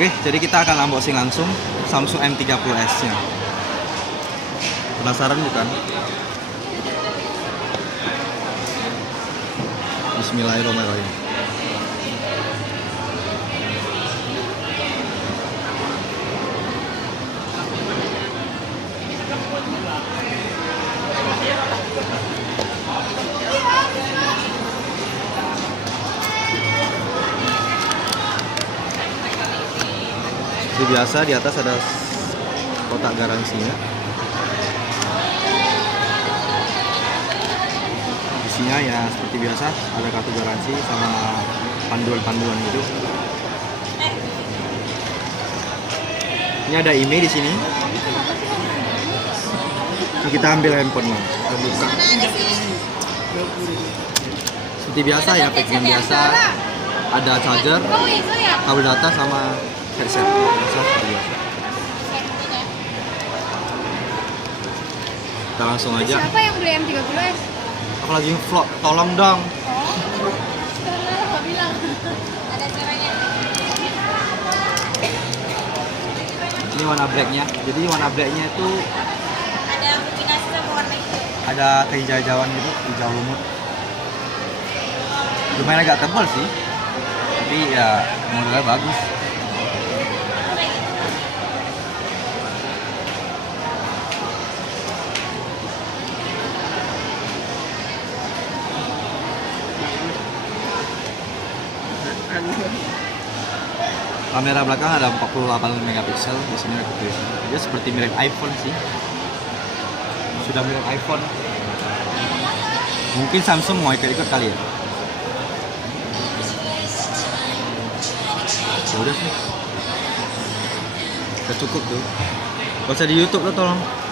Oke, jadi kita akan unboxing langsung Samsung M30s nya. Penasaran bukan? Bismillahirrahmanirrahim. Seperti biasa di atas ada kotak garansinya. Isinya ya seperti biasa ada kartu garansi sama panduan-panduan gitu. Ini ada email di sini. Ini kita ambil handphone, kita buka. Seperti biasa ya, packingan biasa. Ada charger, kabel data sama headset. Biasa seperti biasa. Kita langsung aja. Siapa yang beli M30s? Aku lagi vlog, tolong dong. Karena lo bilang ada caranya. Ini warna blacknya. Jadi warna blacknya itu Ada kombinasi sama warna hijau. ada kehijauan gitu, hijau lumut. Lumayan agak tebal sih, tapi ya modelnya bagus. Kamera belakang ada 48 megapiksel, di sini ada tulisan. Dia seperti mirip iPhone sih. Sudah mirip iPhone. Mungkin Samsung mau ikut-ikut kali ya. Ya udah sih. Udah cukup tuh. Gak usah di YouTube tuh tolong.